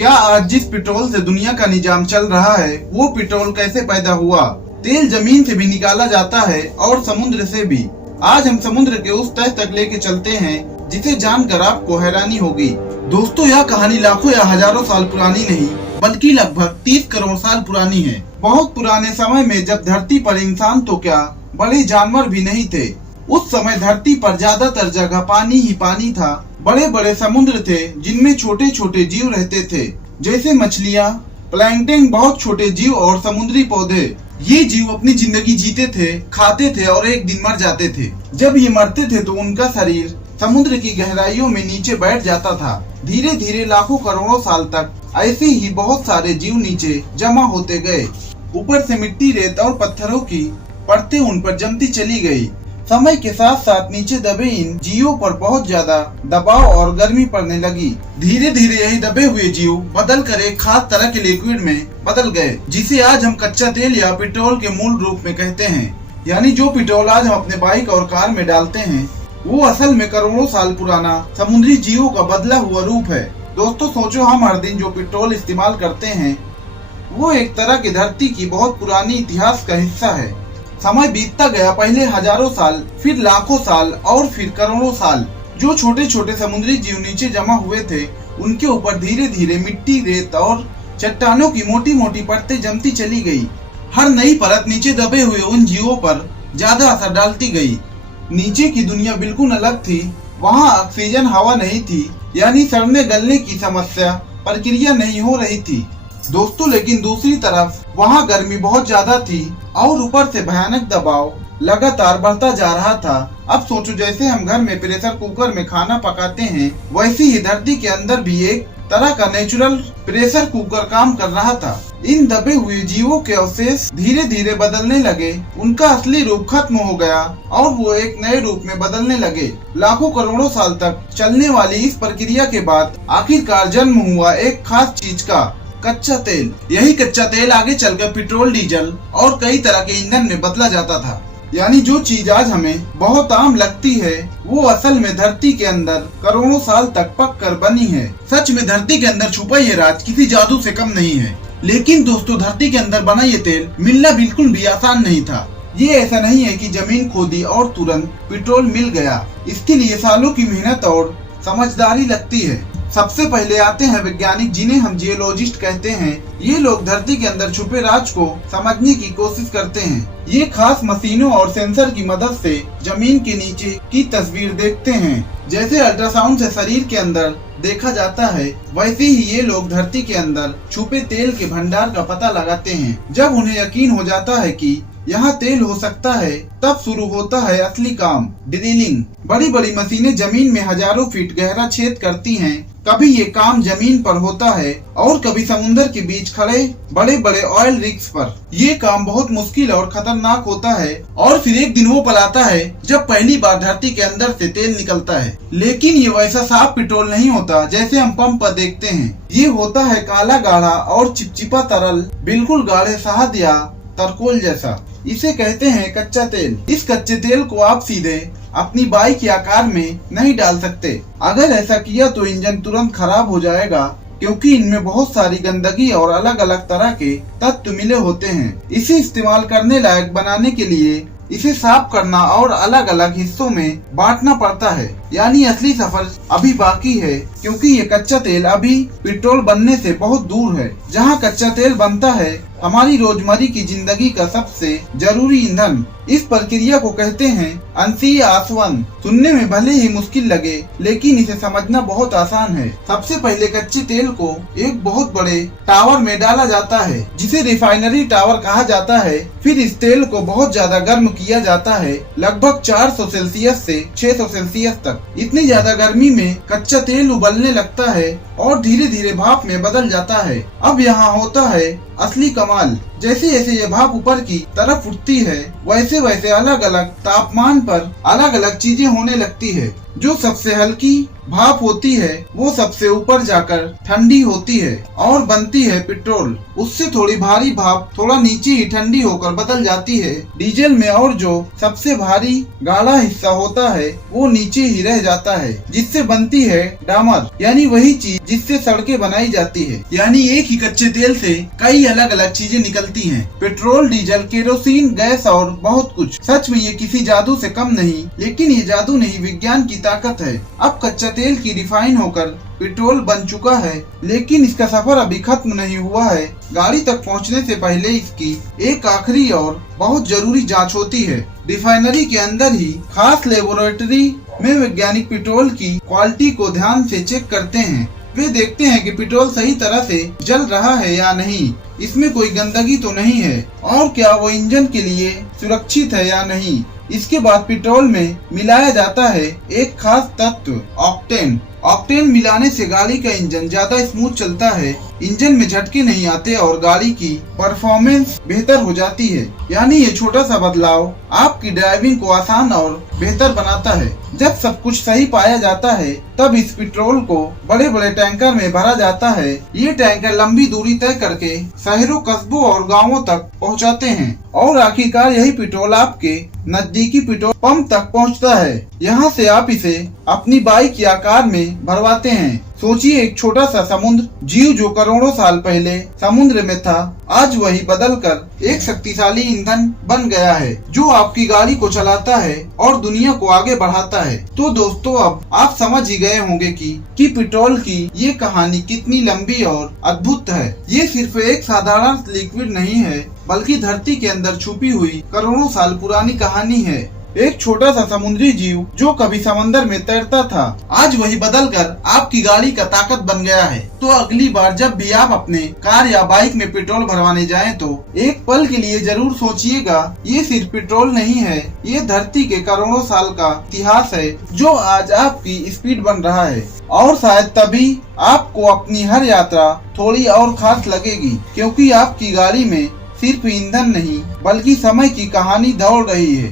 क्या आज जिस पेट्रोल से दुनिया का निजाम चल रहा है वो पेट्रोल कैसे पैदा हुआ? तेल जमीन से भी निकाला जाता है और समुद्र से भी। आज हम समुद्र के उस तह तक लेके चलते हैं जिसे जानकर आपको हैरानी होगी। दोस्तों, यह कहानी लाखों या हजारों साल पुरानी नहीं बल्कि लगभग 30 करोड़ साल पुरानी है। बहुत पुराने समय में जब धरती पर इंसान तो क्या बड़े जानवर भी नहीं थे। उस समय धरती पर ज्यादातर जगह पानी ही पानी था। बड़े बड़े समुद्र थे जिनमें छोटे छोटे जीव रहते थे, जैसे मछलियाँ, प्लैंकटन, बहुत छोटे जीव और समुद्री पौधे। ये जीव अपनी जिंदगी जीते थे, खाते थे और एक दिन मर जाते थे। जब ये मरते थे तो उनका शरीर समुद्र की गहराइयों में नीचे बैठ जाता था। धीरे धीरे लाखों करोड़ों साल तक ऐसे ही बहुत सारे जीव नीचे जमा होते गए। ऊपर से मिट्टी, रेत और पत्थरों की परतें उन पर जमती चली गई। समय के साथ साथ नीचे दबे इन जीवों पर बहुत ज्यादा दबाव और गर्मी पड़ने लगी। धीरे धीरे यही दबे हुए जीव बदल कर एक खास तरह के लिक्विड में बदल गए, जिसे आज हम कच्चा तेल या पेट्रोल के मूल रूप में कहते हैं। यानी जो पेट्रोल आज हम अपने बाइक और कार में डालते हैं वो असल में करोड़ों साल पुराना समुद्री जीवों का बदला हुआ रूप है। दोस्तों, सोचो, हम हर दिन जो पेट्रोल इस्तेमाल करते हैं वो एक तरह की धरती की बहुत पुरानी इतिहास का हिस्सा है। समय बीतता गया, पहले हजारों साल, फिर लाखों साल और फिर करोड़ों साल। जो छोटे छोटे समुद्री जीव नीचे जमा हुए थे उनके ऊपर धीरे धीरे मिट्टी, रेत और चट्टानों की मोटी मोटी परतें जमती चली गई। हर नई परत नीचे दबे हुए उन जीवों पर ज्यादा असर डालती गई। नीचे की दुनिया बिल्कुल अलग थी। वहाँ ऑक्सीजन, हवा नहीं थी, यानी सड़ने गलने की समस्या प्रक्रिया नहीं हो रही थी। दोस्तों, लेकिन दूसरी तरफ वहाँ गर्मी बहुत ज्यादा थी और ऊपर से भयानक दबाव लगातार बढ़ता जा रहा था। अब सोचो, जैसे हम घर में प्रेशर कुकर में खाना पकाते हैं वैसे ही धरती के अंदर भी एक तरह का नेचुरल प्रेशर कुकर काम कर रहा था। इन दबे हुए जीवों के अवशेष धीरे धीरे बदलने लगे। उनका असली रूप खत्म हो गया और वो एक नए रूप में बदलने लगे। लाखों करोड़ों साल तक चलने वाली इस प्रक्रिया के बाद आखिरकार जन्म हुआ एक खास चीज का, कच्चा तेल। यही कच्चा तेल आगे चलकर पेट्रोल, डीजल और कई तरह के ईंधन में बदला जाता था। यानी जो चीज आज हमें बहुत आम लगती है वो असल में धरती के अंदर करोड़ों साल तक पक कर बनी है। सच में धरती के अंदर छुपा ये राज किसी जादू से कम नहीं है। लेकिन दोस्तों, धरती के अंदर बना ये तेल मिलना बिल्कुल भी आसान नहीं था। ये ऐसा नहीं है कि जमीन खोदी और तुरंत पेट्रोल मिल गया। इसके लिए सालों की मेहनत और समझदारी लगती है। सबसे पहले आते हैं वैज्ञानिक, जिन्हें हम जियोलॉजिस्ट कहते हैं। ये लोग धरती के अंदर छुपे राज को समझने की कोशिश करते हैं। ये खास मशीनों और सेंसर की मदद से जमीन के नीचे की तस्वीर देखते हैं। जैसे अल्ट्रासाउंड से शरीर के अंदर देखा जाता है, वैसे ही ये लोग धरती के अंदर छुपे तेल के भंडार का पता लगाते हैं। जब उन्हें यकीन हो जाता है कि यहाँ तेल हो सकता है, तब शुरू होता है असली काम, ड्रिलिंग। बड़ी बड़ी मशीनें जमीन में हजारों फीट गहरा छेद करती हैं। कभी ये काम जमीन पर होता है और कभी समुद्र के बीच खड़े बड़े बड़े ऑयल रिग्स पर। ये काम बहुत मुश्किल और खतरनाक होता है और फिर एक दिन वो पल आता है जब पहली बार धरती के अंदर से तेल निकलता है। लेकिन ये वैसा साफ पेट्रोल नहीं होता जैसे हम पंप पर देखते हैं। ये होता है काला, गाढ़ा और चिपचिपा तरल, बिल्कुल गाढ़े शहद या तरकोल जैसा। इसे कहते हैं कच्चा तेल। इस कच्चे तेल को आप सीधे अपनी बाइक या कार में नहीं डाल सकते। अगर ऐसा किया तो इंजन तुरंत खराब हो जाएगा, क्योंकि इनमें बहुत सारी गंदगी और अलग अलग तरह के तत्व मिले होते हैं। इसे इस्तेमाल करने लायक बनाने के लिए इसे साफ करना और अलग अलग हिस्सों में बांटना पड़ता है। यानी असली सफर अभी बाकी है, क्योंकि ये कच्चा तेल अभी पेट्रोल बनने से बहुत दूर है। जहाँ कच्चा तेल बनता है हमारी रोजमर्रा की जिंदगी का सबसे जरूरी ईंधन। इस प्रक्रिया को कहते हैं अंशीय आसवन। सुनने में भले ही मुश्किल लगे, लेकिन इसे समझना बहुत आसान है। सबसे पहले कच्चे तेल को एक बहुत बड़े टावर में डाला जाता है, जिसे रिफाइनरी टावर कहा जाता है। फिर इस तेल को बहुत ज्यादा गर्म किया जाता है, लगभग 400 सेल्सियस से 600 सेल्सियस तक। इतनी ज्यादा गर्मी में कच्चा तेल उबलने लगता है और धीरे धीरे भाप में बदल जाता है। अब यहाँ होता है असली कमाल। जैसे जैसे ये भाप ऊपर की तरफ उठती है, वैसे वैसे अलग अलग तापमान पर अलग अलग चीजें होने लगती है। जो सबसे हल्की भाप होती है वो सबसे ऊपर जाकर ठंडी होती है और बनती है पेट्रोल। उससे थोड़ी भारी भाप थोड़ा नीचे ही ठंडी होकर बदल जाती है डीजल में, और जो सबसे भारी गाढ़ा हिस्सा होता है वो नीचे ही रह जाता है, जिससे बनती है डामर, यानी वही चीज जिससे सड़कें बनाई जाती है। यानी एक ही कच्चे तेल से कई अलग अलग चीजें निकलती हैं, पेट्रोल, डीजल, केरोसिन, गैस और बहुत कुछ। सच में ये किसी जादू से कम नहीं, लेकिन ये जादू नहीं, विज्ञान की ताकत है। अब कच्चा तेल की रिफाइन होकर पेट्रोल बन चुका है, लेकिन इसका सफर अभी खत्म नहीं हुआ है। गाड़ी तक पहुंचने से पहले इसकी एक आखिरी और बहुत जरूरी जांच होती है। रिफाइनरी के अंदर ही खास लेबोरेटरी में वैज्ञानिक पेट्रोल की क्वालिटी को ध्यान से चेक करते हैं। वे देखते हैं कि पेट्रोल सही तरह से जल रहा है या नहीं, इसमें कोई गंदगी तो नहीं है, और क्या वो इंजन के लिए सुरक्षित है या नहीं। इसके बाद पेट्रोल में मिलाया जाता है एक खास तत्व, ऑक्टेन। ऑक्टेन मिलाने से गाड़ी का इंजन ज्यादा स्मूथ चलता है, इंजन में झटके नहीं आते और गाड़ी की परफॉर्मेंस बेहतर हो जाती है। यानी ये छोटा सा बदलाव आपकी ड्राइविंग को आसान और बेहतर बनाता है। जब सब कुछ सही पाया जाता है तब इस पेट्रोल को बड़े बड़े टैंकर में भरा जाता है। ये टैंकर लंबी दूरी तय करके शहरों, कस्बों और गाँवों तक पहुँचाते हैं और आखिरकार यही पेट्रोल आपके नजदीकी पेट्रोल पंप तक पहुँचता है। यहाँ से आप इसे अपनी बाइक या कार में भरवाते हैं। सोचिए, एक छोटा सा समुद्र जीव जो करोड़ों साल पहले समुद्र में था, आज वही बदलकर एक शक्तिशाली ईंधन बन गया है जो आपकी गाड़ी को चलाता है और दुनिया को आगे बढ़ाता है। तो दोस्तों, अब आप समझ ही गए होंगे कि पेट्रोल की ये कहानी कितनी लंबी और अद्भुत है। ये सिर्फ एक साधारण लिक्विड नहीं है, बल्कि धरती के अंदर छुपी हुई करोड़ों साल पुरानी कहानी है। एक छोटा सा समुद्री जीव जो कभी समंदर में तैरता था, आज वही बदलकर आपकी गाड़ी का ताकत बन गया है। तो अगली बार जब भी आप अपने कार या बाइक में पेट्रोल भरवाने जाएं तो एक पल के लिए जरूर सोचिएगा, ये सिर्फ पेट्रोल नहीं है, ये धरती के करोड़ों साल का इतिहास है जो आज आपकी स्पीड बन रहा है। और शायद तभी आपको अपनी हर यात्रा थोड़ी और खास लगेगी, क्योंकि आपकी गाड़ी में सिर्फ ईंधन नहीं बल्कि समय की कहानी दौड़ रही है।